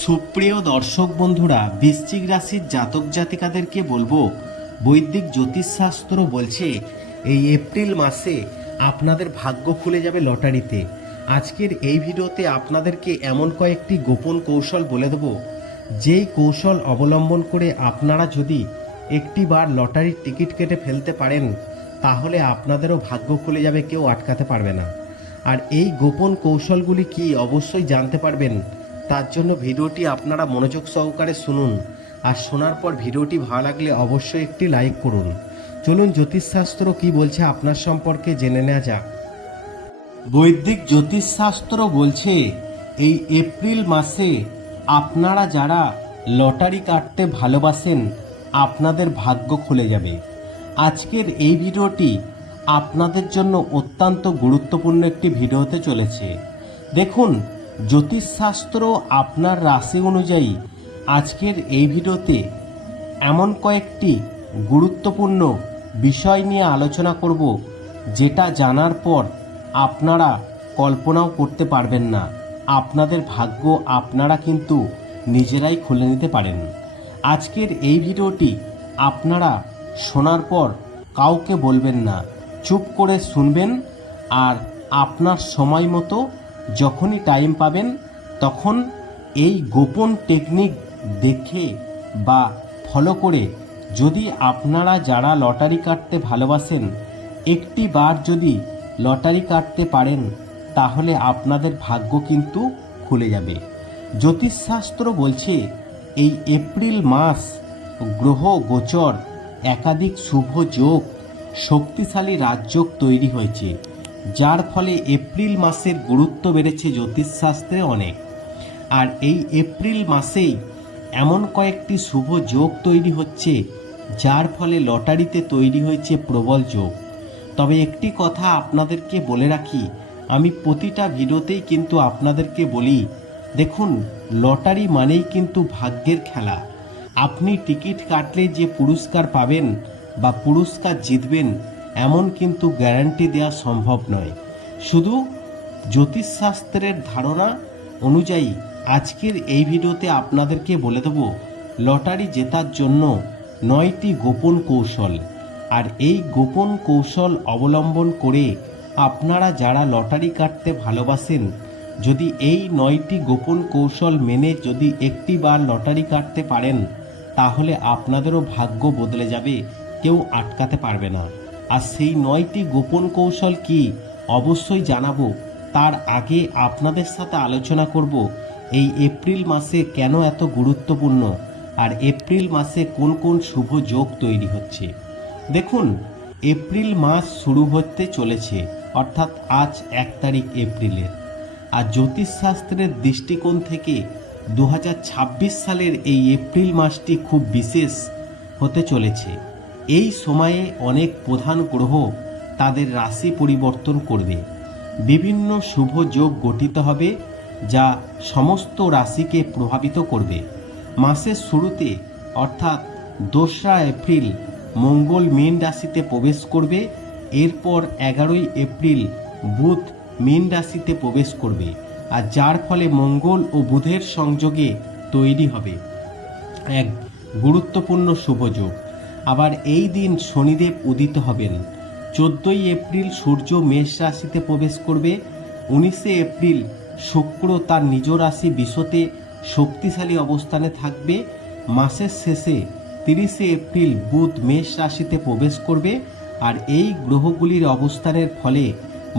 সুপ্রিয় দর্শক বন্ধুরা, বৃশ্চিক রাশির জাতক জাতিকাদেরকে বলবো, বৈদিক জ্যোতিষশাস্ত্র বলছে এই এপ্রিল মাসে আপনাদের ভাগ্য খুলে যাবে লটারিতে। আজকের এই ভিডিওতে আপনাদেরকে এমন কয়েকটি গোপন কৌশল বলে দেব, যেই কৌশল অবলম্বন করে আপনারা যদি একটি বার লটারির টিকিট কেটে ফেলতে পারেন, তাহলে আপনাদেরও ভাগ্য খুলে যাবে, কেউ আটকাতে পারবে না। আর এই গোপন কৌশলগুলি কি অবশ্যই জানতে পারবেন। তার জন্য ভিডিওটি আপনারা মনোযোগ সহকারে শুনুন, আর শোনার পর ভিডিওটি ভালো লাগলে অবশ্যই একটি লাইক করুন। চলুন জ্যোতিষশাস্ত্র কি বলছে আপনার সম্পর্কে জেনে নেওয়া যাক। বৈদিক জ্যোতিষশাস্ত্র বলছে এই এপ্রিল মাসে আপনারা যারা লটারি কাটতে ভালোবাসেন, আপনাদের ভাগ্য খুলে যাবে। আজকের এই ভিডিওটি আপনাদের জন্য অত্যন্ত গুরুত্বপূর্ণ একটি ভিডিও হতে চলেছে। দেখুন, জ্যোতিষশাস্ত্র আপনার রাশি অনুযায়ী আজকের এই ভিডিওতে এমন কয়েকটি গুরুত্বপূর্ণ বিষয় নিয়ে আলোচনা করব, যেটা জানার পর আপনারা কল্পনাও করতে পারবেন না। আপনাদের ভাগ্য আপনারা কিন্তু নিজেরাই খুলে নিতে পারেন। আজকের এই ভিডিওটি আপনারা শোনার পর কাউকে বলবেন না, চুপ করে শুনবেন, আর আপনার সময় মতো যখনই টাইম পাবেন তখন এই গোপন টেকনিক দেখে বা ফলো করে যদি আপনারা যারা লটারি কাটতে ভালোবাসেন একটি বার যদি লটারি কাটতে পারেন, তাহলে আপনাদের ভাগ্য কিন্তু খুলে যাবে। জ্যোতিষশাস্ত্র বলছে এই এপ্রিল মাস গ্রহ গোচর একাধিক শুভ যোগ, শক্তিশালী রাজযোগ তৈরি হয়েছে, যার ফলে এপ্রিল মাসের গুরুত্ব বেড়েছে জ্যোতিষশাস্ত্রে অনেক। আর এই এপ্রিল মাসেই এমন কয়েকটি শুভ যোগ তৈরি হচ্ছে, যার ফলে লটারিতে তৈরি হয়েছে প্রবল যোগ। তবে একটি কথা আপনাদেরকে বলে রাখি, আমি প্রতিটা ভিডিওতেই কিন্তু আপনাদেরকে বলি, দেখুন, লটারি মানেই কিন্তু ভাগ্যের খেলা। আপনি টিকিট কাটলে যে পুরস্কার পাবেন বা পুরস্কার জিতবেন, এমন কিন্তু গ্যারান্টি দেওয়া সম্ভব নয়। শুধু জ্যোতিষশাস্ত্রের ধারণা অনুযায়ী আজকের এই ভিডিওতে আপনাদেরকে বলে দেব লটারি জেতার জন্য 9টি গোপন কৌশল। আর এই গোপন কৌশল অবলম্বন করে আপনারা যারা লটারি কাটতে ভালোবাসেন, যদি এই 9টি গোপন কৌশল মেনে যদি একটি বার লটারি কাটতে পারেন, তাহলে আপনাদেরও ভাগ্য বদলে যাবে, কেউ আটকাতে পারবে না। আর সেই 9টি গোপন কৌশল কি অবশ্যই জানাবো। তার আগে আপনাদের সাথে আলোচনা করব এই এপ্রিল মাসে কেন এত গুরুত্বপূর্ণ, আর এপ্রিল মাসে কোন কোন শুভ যোগ তৈরি হচ্ছে। দেখুন, এপ্রিল মাস শুরু হতে চলেছে, অর্থাৎ আজ 1 তারিখ এপ্রিলের। আর জ্যোতিষশাস্ত্রের দৃষ্টিকোণ থেকে 2026 সালের এই এপ্রিল মাসটি খুব বিশেষ হতে চলেছে। এই সময়ে অনেক প্রধান গ্রহ তাদের রাশি পরিবর্তন করবে, বিভিন্ন শুভ যোগ গঠিত হবে, যা সমস্ত রাশিকে প্রভাবিত করবে। মাসের শুরুতে অর্থাৎ 2রা এপ্রিল মঙ্গল মীন রাশিতে প্রবেশ করবে। এরপর 11ই এপ্রিল বুধ মীন রাশিতে প্রবেশ করবে, আর যার ফলে মঙ্গল ও বুধের সংযোগে তৈরি হবে এক গুরুত্বপূর্ণ শুভযোগ। আবার এই দিন শনিদেব উদিত হবেন। 14ই এপ্রিল সূর্য মেষ রাশিতে প্রবেশ করবে। 19শে এপ্রিল শুক্র তার নিজ রাশি বিশ্বতে শক্তিশালী অবস্থানে থাকবে। মাসের শেষে 30শে এপ্রিল বুধ মেষ রাশিতে প্রবেশ করবে। আর এই গ্রহগুলির অবস্থানের ফলে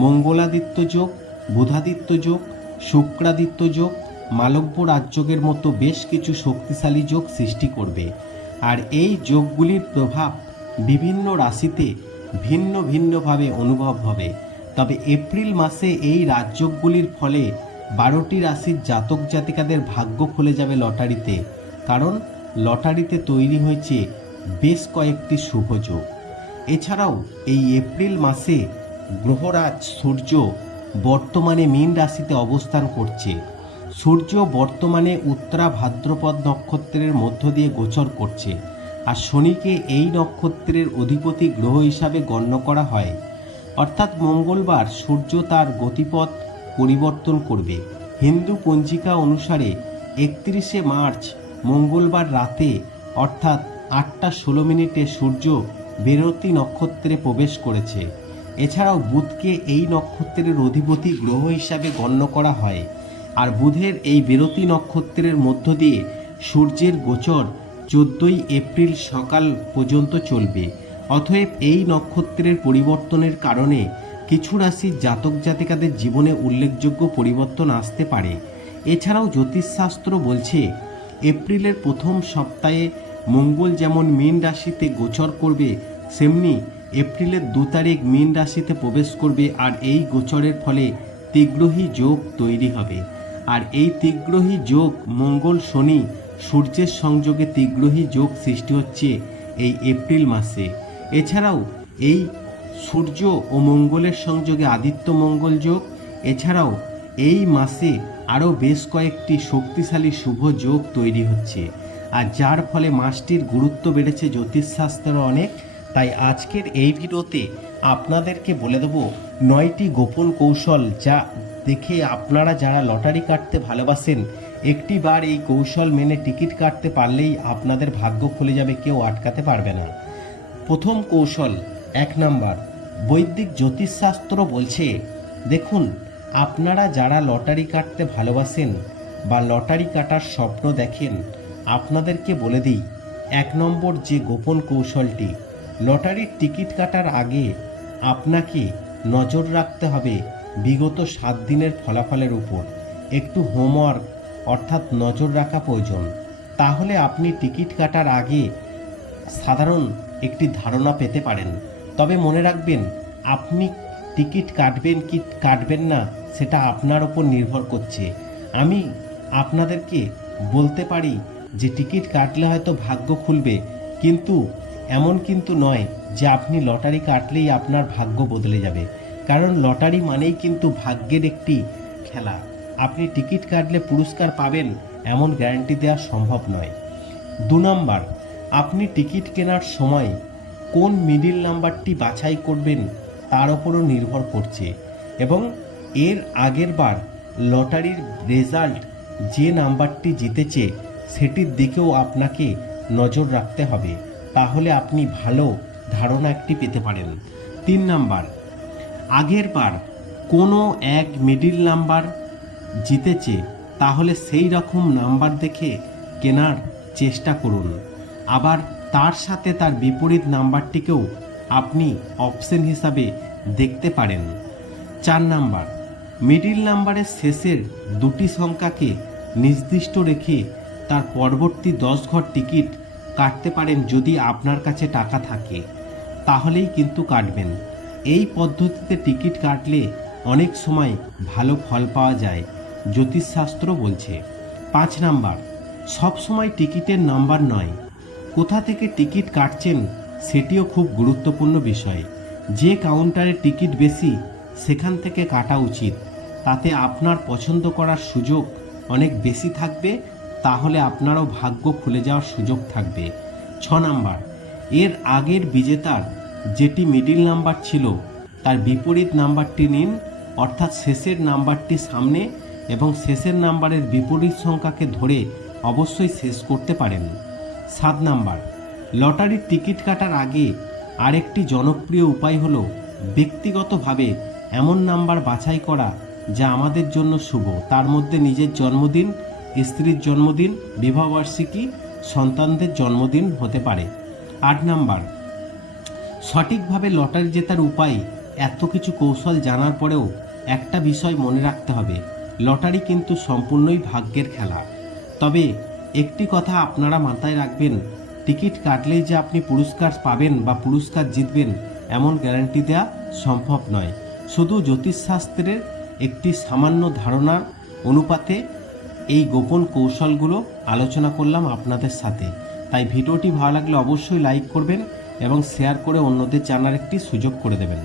মঙ্গলাদিত্য যোগ, বুধাদিত্য যোগ, শুক্রাদিত্য যোগ, মালব্য রাজযোগের মতো বেশ কিছু শক্তিশালী যোগ সৃষ্টি করবে। আর এই যোগগুলির প্রভাব বিভিন্ন রাশিতে ভিন্ন ভিন্নভাবে অনুভব হবে। তবে এপ্রিল মাসে এই রাজযোগগুলির ফলে 12টি রাশির জাতক জাতিকাদের ভাগ্য খুলে যাবে লটারিতে, কারণ লটারিতে তৈরি হয়েছে বেশ কয়েকটি শুভ যোগ। এছাড়াও এই এপ্রিল মাসে গ্রহরাজ সূর্য বর্তমানে মীন রাশিতে অবস্থান করছে। সূর্য বর্তমানে উত্তরা ভাদ্রপদ নক্ষত্রের মধ্য দিয়ে গোচর করছে, আর শনিকে এই নক্ষত্রের অধিপতি গ্রহ হিসাবে গণ্য করা হয়। অর্থাৎ মঙ্গলবার সূর্য তার গতিপথ পরিবর্তন করবে। হিন্দু পঞ্জিকা অনুসারে 31শে মার্চ মঙ্গলবার রাতে অর্থাৎ 8:16 সূর্য বেরতি নক্ষত্রে প্রবেশ করেছে। এছাড়াও বুধকে এই নক্ষত্রের অধিপতি গ্রহ হিসাবে গণ্য করা হয়। আর বুধের এই বেরতি নক্ষত্রের মধ্য দিয়ে সূর্যের গোচর 14ই এপ্রিল সকাল পর্যন্ত চলবে। অতএব এই নক্ষত্রের পরিবর্তনের কারণে কিছু রাশির জাতক জাতিকাদের জীবনে উল্লেখযোগ্য পরিবর্তন আসতে পারে। এছাড়াও জ্যোতিষশাস্ত্র বলছে এপ্রিলের প্রথম সপ্তাহে মঙ্গল যেমন মীন রাশিতে গোচর করবে, সেমনি এপ্রিলের 2 তারিখ মীন রাশিতে প্রবেশ করবে। আর এই গোচরের ফলে ত্রিগ্রহী যোগ তৈরি হবে। আর এই ত্রিগ্রহী যোগ মঙ্গল শনি সূর্যের সংযোগে ত্রিগ্রহী যোগ সৃষ্টি হচ্ছে এই এপ্রিল মাসে। এছাড়াও এই সূর্য ও মঙ্গলের সংযোগে আদিত্য মঙ্গল যোগ। এছাড়াও এই মাসে আরও বেশ কয়েকটি শক্তিশালী শুভ যোগ তৈরি হচ্ছে। আর যার ফলে মাসটির গুরুত্ব বেড়েছে জ্যোতিষশাস্ত্রের অনেক। তাই আজকের এই ভিডিওতে আপনাদেরকে বলে দেব 9টি গোপন কৌশল, যা দেখে আপনারা যারা লটারি কাটতে ভালোবাসেন একটি বার এই কৌশল মেনে টিকিট কাটতে পারলেই আপনাদের ভাগ্য খুলে যাবে, কেউ আটকাতে পারবে না। প্রথম কৌশল 1 নাম্বার, বৈদিক জ্যোতিষশাস্ত্র বলছে, দেখুন আপনারা যারা লটারি কাটতে ভালোবাসেন বা লটারি কাটার স্বপ্ন দেখেন, আপনাদেরকে বলে দিই 1 নম্বর যে গোপন কৌশলটি, লটারির টিকিট কাটার আগে আপনাকে নজর রাখতে হবে বিগত 7 দিনের ফলাফলের উপর। একটু হোমওয়ার্ক অর্থাৎ নজর রাখা প্রয়োজন। তাহলে আপনি টিকিট কাটার আগে সাধারণ একটি ধারণা পেতে পারেন। তবে মনে রাখবেন, আপনি টিকিট কাটবেন কি কাটবেন না সেটা আপনার উপর নির্ভর করছে। আমি আপনাদেরকে বলতে পারি যে টিকিট কাটলে হয়তো ভাগ্য খুলবে, কিন্তু এমন কিন্তু নয় যে আপনি লটারি কাটলেই আপনার ভাগ্য বদলে যাবে। কারণ লটারি মানেই কিন্তু ভাগ্যের একটি খেলা। আপনি টিকিট কাটলে পুরস্কার পাবেন এমন গ্যারান্টি দেওয়া সম্ভব নয়। 2 নম্বর, আপনি টিকিট কেনার সময় কোন মিডিল নাম্বারটি বাছাই করবেন তার ওপরও নির্ভর করছে। এবং এর আগের বার লটারির রেজাল্ট যে নাম্বারটি জিতেছে সেটির দিকেও আপনাকে নজর রাখতে হবে, তাহলে আপনি ভালো ধারণা একটি পেতে পারেন। 3 নাম্বার, আগের বার কোনো এক মিডিল নাম্বার জিতেছে, তাহলে সেই রকম নাম্বার দেখে কেনার চেষ্টা করুন। আবার তার সাথে তার বিপরীত নাম্বারটিকেও আপনি অপশন হিসাবে দেখতে পারেন। 4 নাম্বার, মিডিল নাম্বারের শেষের 2টি সংখ্যাকে নির্দিষ্ট রেখে তার পরবর্তী 10 ঘর টিকিট কাটতে পারেন। যদি আপনার কাছে টাকা থাকে তাহলেই কিন্তু কাটবেন। এই পদ্ধতিতে টিকিট কাটলে অনেক সময় ভালো ফল পাওয়া যায়, জ্যোতিষশাস্ত্র বলছে। 5 নাম্বার, সবসময় টিকিটের নাম্বার নয়, কোথা থেকে টিকিট কাটছেন সেটিও খুব গুরুত্বপূর্ণ বিষয়। যে কাউন্টারে টিকিট বেশি সেখান থেকে কাটা উচিত, তাতে আপনার পছন্দ করার সুযোগ অনেক বেশি থাকবে, তাহলে আপনারও ভাগ্য খুলে যাওয়ার সুযোগ থাকবে। 6 নাম্বার, এর আগের বিজেতার যেটি মিডিল নাম্বার ছিল তার বিপরীত নাম্বারটি নিন, অর্থাৎ শেষের নাম্বারটি সামনে এবং শেষের নাম্বারের বিপরীত সংখ্যাকে ধরে অবশ্যই শেষ করতে পারেন। 7 নাম্বার, লটারির টিকিট কাটার আগে আরেকটি জনপ্রিয় উপায় হলো ব্যক্তিগতভাবে এমন নাম্বার বাছাই করা যা আমাদের জন্য শুভ। তার মধ্যে নিজের জন্মদিন, স্ত্রীর জন্মদিন, বিবাহবার্ষিকী, সন্তানদের জন্মদিন হতে পারে। 8 নাম্বার, সঠিকভাবে লটারি জেতার উপায়। এত কিছু কৌশল জানার পরেও একটা বিষয় মনে রাখতে হবে, লটারি কিন্তু সম্পূর্ণই ভাগ্যের খেলা। তবে একটি কথা আপনারা মাথায় রাখবেন, টিকিট কাটলেই যে আপনি পুরস্কার পাবেন বা পুরস্কার জিতবেন এমন গ্যারান্টি দেওয়া সম্ভব নয়। শুধু জ্যোতিষশাস্ত্রের একটি সামান্য ধারণার অনুপাতে এই গোপন কৌশলগুলো আলোচনা করলাম আপনাদের সাথে। তাই ভিডিওটি ভালো লাগলে অবশ্যই লাইক করবেন এবং শেয়ার করে অন্যদের জানার একটি সুযোগ করে দেবেন।